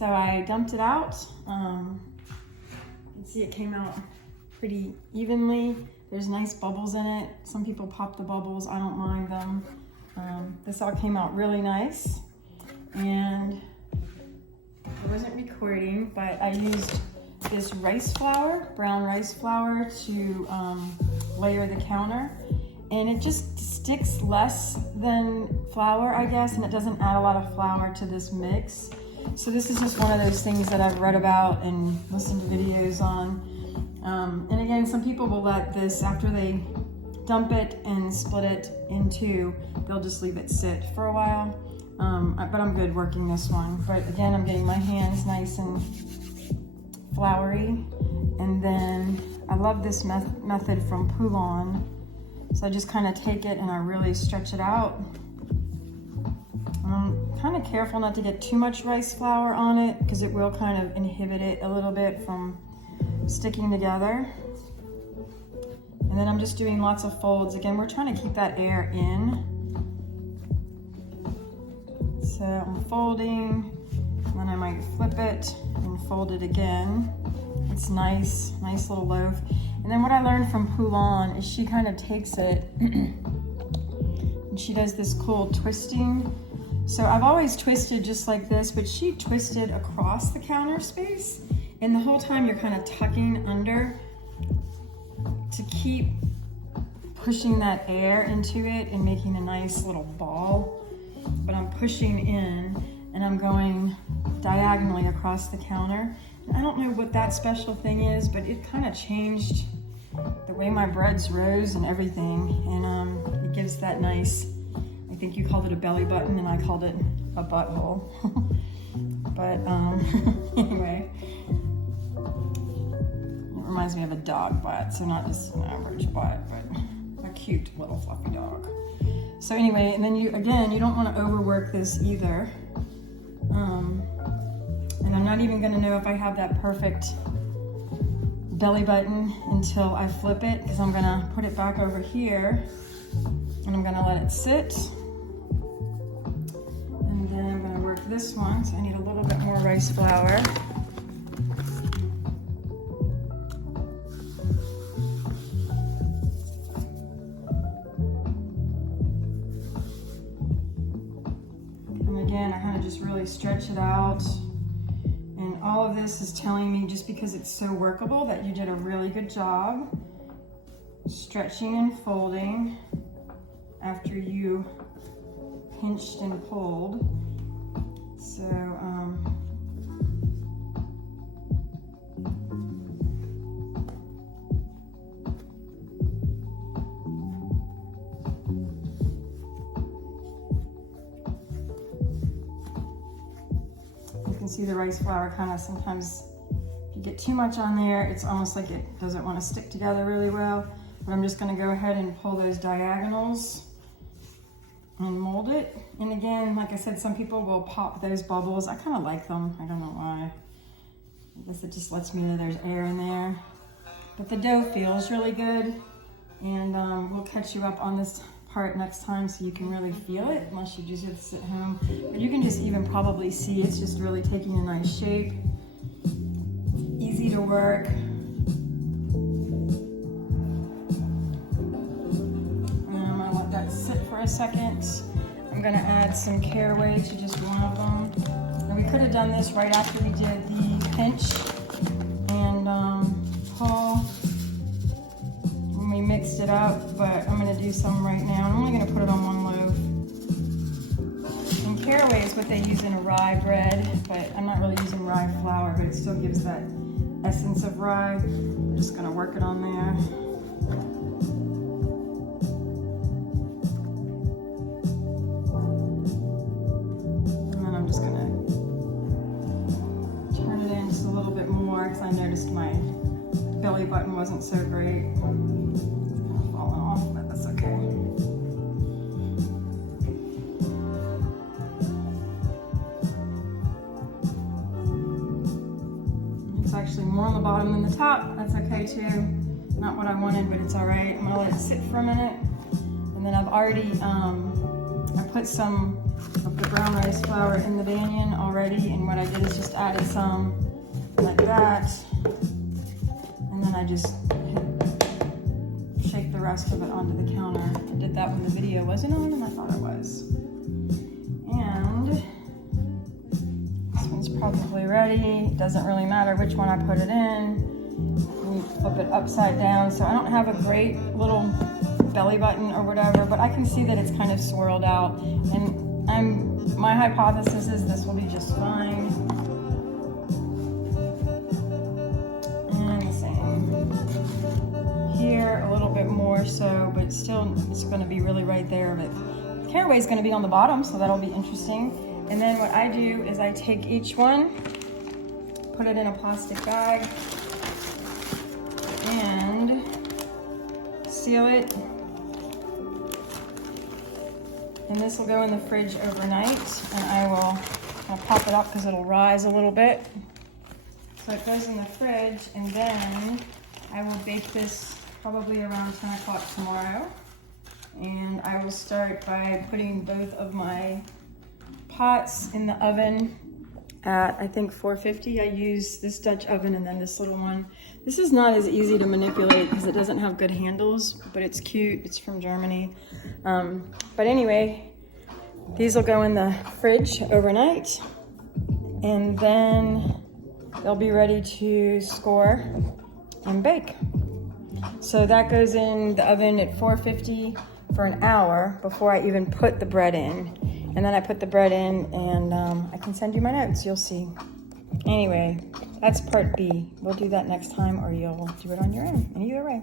So I dumped it out. You can see it came out pretty evenly. There's nice bubbles in it. Some people pop the bubbles, I don't mind them. This all came out really nice. And I wasn't recording, but I used this rice flour, brown rice flour, to layer the counter. And it just sticks less than flour, I guess, and it doesn't add a lot of flour to this mix. So this is just one of those things that I've read about and listened to videos on. And again, some people will let this, after they dump it and split it in two, they'll just leave it sit for a while. But I'm good working this one. But again, I'm getting my hands nice and floury. And then I love this method from Poulon. So I just kind of take it and I really stretch it out. I'm kind of careful not to get too much rice flour on it because it will kind of inhibit it a little bit from sticking together. And then I'm just doing lots of folds. Again, we're trying to keep that air in. So I'm folding, and then I might flip it and fold it again. It's nice little loaf. And then what I learned from Poulon is she kind of takes it and she does this cool twisting. So I've always twisted just like this, but she twisted across the counter space. And the whole time you're kind of tucking under to keep pushing that air into it and making a nice little ball. But I'm pushing in and I'm going diagonally across the counter. And I don't know what that special thing is, but it kind of changed the way my breads rose and everything. And it gives that nice, I think you called it a belly button and I called it a butthole. But anyway, it reminds me of a dog butt. So not just an average butt, but a cute little fluffy dog. So anyway, and then you don't want to overwork this either. And I'm not even going to know if I have that perfect belly button until I flip it, because I'm going to put it back over here and I'm going to let it sit. And then I'm going to work this one. So I need a little bit more rice flour. Again, I kind of just really stretch it out. And all of this is telling me, just because it's so workable, that you did a really good job stretching and folding after you pinched and pulled. So, see the rice flour kind of sometimes, if you get too much on there, it's almost like it doesn't want to stick together really well. But I'm just going to go ahead and pull those diagonals and mold it. And again, like I said, some people will pop those bubbles. I kind of like them. I don't know why. I guess it just lets me know there's air in there. But the dough feels really good. And we'll catch you up on this part next time so you can really feel it, unless you just sit at home. But you can just even probably see it's just really taking a nice shape. Easy to work. And I'm gonna let that sit for a second. I'm gonna add some caraway to just one of them. And we could have done this right after we did the pinch and pull. We mixed it up, but I'm going to do some right now. I'm only going to put it on one loaf. And caraway is what they use in a rye bread, but I'm not really using rye flour, but it still gives that essence of rye. I'm just going to work it on there. And then I'm just going to turn it in just a little bit more, because I noticed my belly button wasn't so great. Falling off, but that's okay. It's actually more on the bottom than the top. That's okay too. Not what I wanted, but it's all right. I'm gonna let it sit for a minute. And then I've already, I put some of the brown rice flour in the banion already, and what I did is just added some like that, and then I just shake the rest of it onto the counter. I did that when the video wasn't on, and I thought it was. And this one's probably ready. It doesn't really matter which one I put it in. You flip it upside down, so I don't have a great little belly button or whatever, but I can see that it's kind of swirled out, and my hypothesis is this will be just fine. And the same here, a little bit more so, but still it's going to be really right there. But caraway is going to be on the bottom, so that'll be interesting. And then what I do is I take each one, put it in a plastic bag, and seal it. And this will go in the fridge overnight, and I'll pop it up because it'll rise a little bit. So it goes in the fridge, and then I will bake this probably around 10 o'clock tomorrow. And I will start by putting both of my pots in the oven at, I think, 450. I use this Dutch oven and then this little one. This is not as easy to manipulate because it doesn't have good handles, but it's cute. It's from Germany. But anyway, these will go in the fridge overnight, and then they'll be ready to score and bake. So that goes in the oven at 450 for an hour before I even put the bread in. And then I put the bread in, and I can send you my notes, you'll see. Anyway, that's part B. We'll do that next time, or you'll do it on your own, and either way.